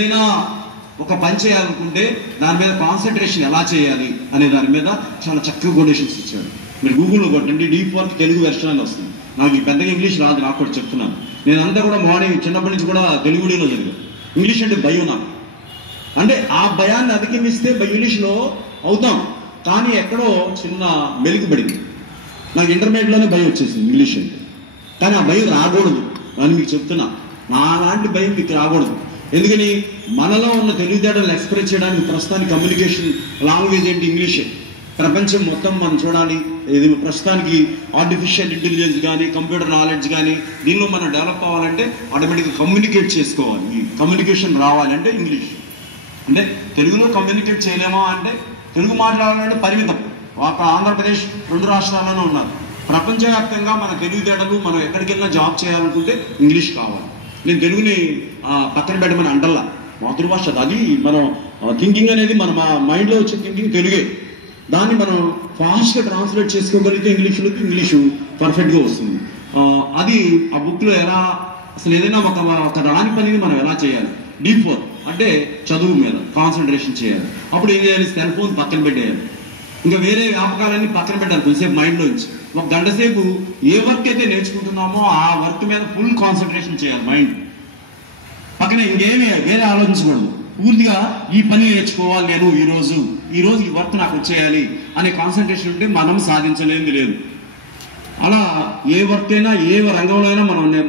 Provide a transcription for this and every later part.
ఏదైనా ఒక పని చేయాలనుకుంటే దాని మీద కాన్సన్ట్రేషన్ ఎలా చేయాలి అనే దాని మీద చాలా చక్కగా కొటేషన్స్ ఇచ్చాడు. మీరు గూగుల్లో కొట్టండి, డీప్ వర్క్ తెలుగు వెర్షన్ అని వస్తుంది. నాకు ఈ పెద్దగా ఇంగ్లీష్ రాదు, నాకు కూడా చెప్తున్నాను. నేను అంతా కూడా మార్నింగ్ చిన్నప్పటి నుంచి కూడా తెలుగు మీడియంలో చదివాను. ఇంగ్లీష్ అంటే భయం నాకు. అంటే ఆ భయాన్ని అధిగమిస్తే ఇంగ్లీష్లో అవుతాం, కానీ ఎక్కడో చిన్న మెలికి పడింది. నాకు ఇంటర్మీడియట్లోనే భయం వచ్చేసింది ఇంగ్లీష్ అంటే. కానీ ఆ భయం రాకూడదు అని మీకు చెప్తున్నా. నాలాంటి భయం మీకు రాకూడదు. ఎందుకని మనలో ఉన్న తెలివితేటలను ఎక్స్ప్రెస్ చేయడానికి ప్రస్తుతానికి కమ్యూనికేషన్ లాంగ్వేజ్ ఏంటి? ఇంగ్లీషే. ప్రపంచం మొత్తం మనం చూడాలి. ఇది ప్రస్తుతానికి ఆర్టిఫిషియల్ ఇంటెలిజెన్స్ కానీ కంప్యూటర్ నాలెడ్జ్ కానీ దీనిలో మనం డెవలప్ అవ్వాలంటే ఆటోమేటిక్గా కమ్యూనికేట్ చేసుకోవాలి. ఈ కమ్యూనికేషన్ రావాలంటే ఇంగ్లీష్. అంటే తెలుగులో కమ్యూనికేట్ చేయలేమా అంటే తెలుగు మాట్లాడాలంటే పరిమితం. ఒక ఆంధ్రప్రదేశ్ 2 రాష్ట్రాల్లోనే ఉన్నారు. ప్రపంచవ్యాప్తంగా మన తెలివితేటలు మనం ఎక్కడికి వెళ్ళినా జాబ్ చేయాలనుకుంటే ఇంగ్లీష్ కావాలి. నేను తెలుగుని పక్కన పెట్టమని అంటల్లా, మాతృభాష అది. మనం థింకింగ్ అనేది మన మైండ్లో వచ్చే థింకింగ్ తెలుగే. దాన్ని మనం ఫాస్ట్గా ట్రాన్స్లేట్ చేసుకోగలిగితే ఇంగ్లీషు పర్ఫెక్ట్గా వస్తుంది. అది ఆ బుక్లో ఎలా అసలు ఏదైనా ఒక రాని పనిని మనం ఎలా చేయాలి, డీప్ వర్క్ అంటే చదువు మీద కాన్సన్ట్రేషన్ చేయాలి. అప్పుడు ఏం చేయాలి? సెల్ ఫోన్ పక్కన పెట్టేయాలి. ఇంకా వేరే వ్యాపకాలన్నీ పక్కన పెట్టాలి కొంచెంసేపు మైండ్లో నుంచి. ఒక గంట సేపు ఏ వర్క్ అయితే నేర్చుకుంటున్నామో ఆ వర్క్ మీద ఫుల్ కాన్సన్ట్రేషన్ చేయాలి. మైండ్ పక్కన ఇంకేమీ వేరే ఆలోచించకూడదు. పూర్తిగా ఈ పని నేర్చుకోవాలి, నేను ఈరోజు ఈ వర్క్ నాకు వచ్చేయాలి అనే కాన్సన్ట్రేషన్ ఉంటే మనం సాధించలేనిది లేదు. అలా ఏ వర్క్ అయినా ఏ రంగంలో అయినా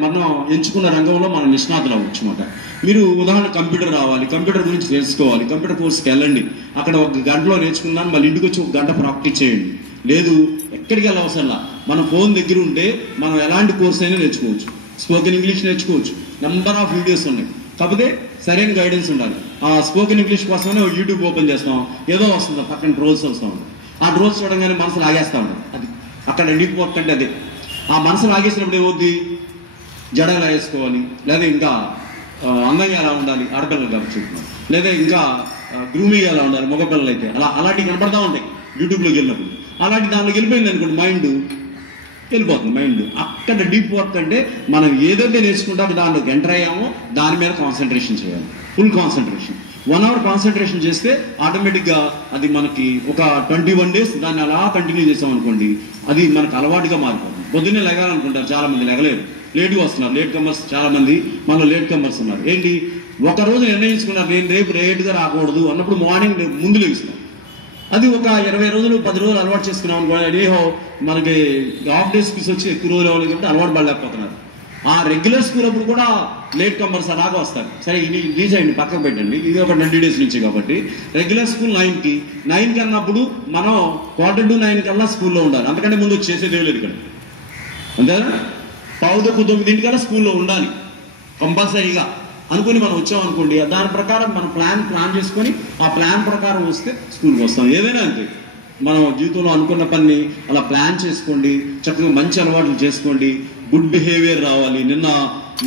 మనం ఎంచుకున్న రంగంలో మనం నిష్ణాతులు అవ్వచ్చు అన్నమాట. మీరు ఉదాహరణ కంప్యూటర్ రావాలి, కంప్యూటర్ గురించి తెలుసుకోవాలి, కంప్యూటర్ కోర్స్కి వెళ్ళండి. అక్కడ 1 గంటలో నేర్చుకున్నాను, మళ్ళీ ఇంటికి వచ్చి 1 గంట ప్రాక్టీస్ చేయండి. లేదు ఎక్కడికి వెళ్ళవసరంలా, మన ఫోన్ దగ్గర ఉంటే మనం ఎలాంటి కోర్స్ అయినా నేర్చుకోవచ్చు. స్పోకెన్ ఇంగ్లీష్ నేర్చుకోవచ్చు, నెంబర్ ఆఫ్ వీడియోస్ ఉన్నాయి. కాకపోతే సరైన గైడెన్స్ ఉండాలి. ఆ స్పోకెన్ ఇంగ్లీష్ కోసమే యూట్యూబ్ ఓపెన్ చేస్తాం, ఏదో వస్తుంది పక్కన ట్రోల్స్ వస్తూ ఉంటుంది. ఆ ట్రోల్స్ చూడగానే మనసు లాగేస్తూ ఉంటుంది. అది అక్కడ డీప్ వర్క్ అంటే అదే. ఆ మనసు లాగేసినప్పుడు ఏమవుద్ది? జడ ఎలా వేసుకోవాలి, లేదా ఇంకా అందంగా ఎలా ఉండాలి ఆడపిల్లలు కాబట్టి చెప్తున్నాను, లేదా ఇంకా గ్రూమింగ్ ఎలా ఉండాలి మగపిల్లలు అయితే, అలాంటివి కనపడతా ఉంటాయి యూట్యూబ్లోకి వెళ్ళినప్పుడు. అలాంటి దాంట్లోకి వెళ్ళిపోయింది అనుకోండి, మైండ్ వెళ్ళిపోతుంది. మైండ్ అక్కడ డీప్ వర్క్ అంటే మనం ఏదైతే నేర్చుకుంటామో దాంట్లోకి ఎంటర్ అయ్యామో దాని మీద కాన్సన్ట్రేషన్ చేయాలి, ఫుల్ కాన్సన్ట్రేషన్. 1 అవర్ కాన్సన్ట్రేషన్ చేస్తే ఆటోమేటిక్గా అది మనకి ఒక 21 డేస్ దాన్ని అలా కంటిన్యూ చేసాం అనుకోండి, అది మనకు అలవాటుగా మారిపోతుంది. పొద్దున్నే లెగాలనుకుంటారు చాలా మంది, లెగలేరు, లేట్గా వస్తున్నారు. లేట్ కమర్స్ చాలా మంది, మనలో లేట్ కమర్స్ ఉన్నారు. ఏంటి, ఒకరోజు నిర్ణయించుకున్నారు నేను రేపు లేట్గా రాకూడదు అన్నప్పుడు మార్నింగ్ ముందు లెగుస్తాం. అది ఒక 20 రోజులు 10 రోజులు అలవాటు చేసుకున్నాం అనుకోండి, అదేహో మనకి హాఫ్ డే స్కూల్స్ వచ్చి ఎక్కువ రోజులు అవ్వాలి కాబట్టి అలవాటు పడలేకపోతున్నారు. ఆ రెగ్యులర్ స్కూల్ అప్పుడు కూడా లేట్ కమర్స్ అలాగా వస్తారు. సరే ఇది రిలీజ్ అయ్యండి పక్కన పెట్టండి, ఇది ఒక 20 డేస్ నుంచి కాబట్టి రెగ్యులర్ స్కూల్ 9కి అన్నప్పుడు మనం 8:45 కల్లా స్కూల్లో ఉండాలి. అంతకంటే ముందు చేసేది లేదు ఇక్కడ, అంతేనా? 8:45 స్కూల్లో ఉండాలి కంపల్సరీగా అనుకుని మనం వచ్చామనుకోండి. దాని ప్రకారం మనం ప్లాన్ చేసుకొని ఆ ప్లాన్ ప్రకారం వస్తే స్కూల్కి వస్తాం. ఏదైనా అంతే, మనం జీవితంలో అనుకున్న పని అలా ప్లాన్ చేసుకోండి, చక్కగా మంచి అలవాట్లు చేసుకోండి, గుడ్ బిహేవియర్ రావాలి. నిన్న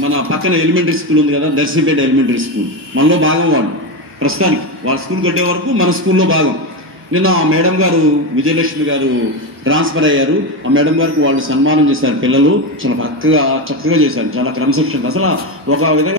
మన పక్కన ఎలిమెంటరీ స్కూల్ ఉంది కదా, దర్శిపేట ఎలిమెంటరీ స్కూల్, మనలో భాగం వాళ్ళు. ప్రస్తుతానికి వాళ్ళ స్కూల్ కట్టే వరకు మన స్కూల్లో భాగం. నిన్న ఆ మేడం గారు విజయలక్ష్మి గారు ట్రాన్స్ఫర్ అయ్యారు. ఆ మేడం గారికి వాళ్ళు సన్మానం చేశారు. పిల్లలు చాలా చక్కగా చేశారు, చాలా క్రమశిక్షణ. అసలు ఒక విధంగా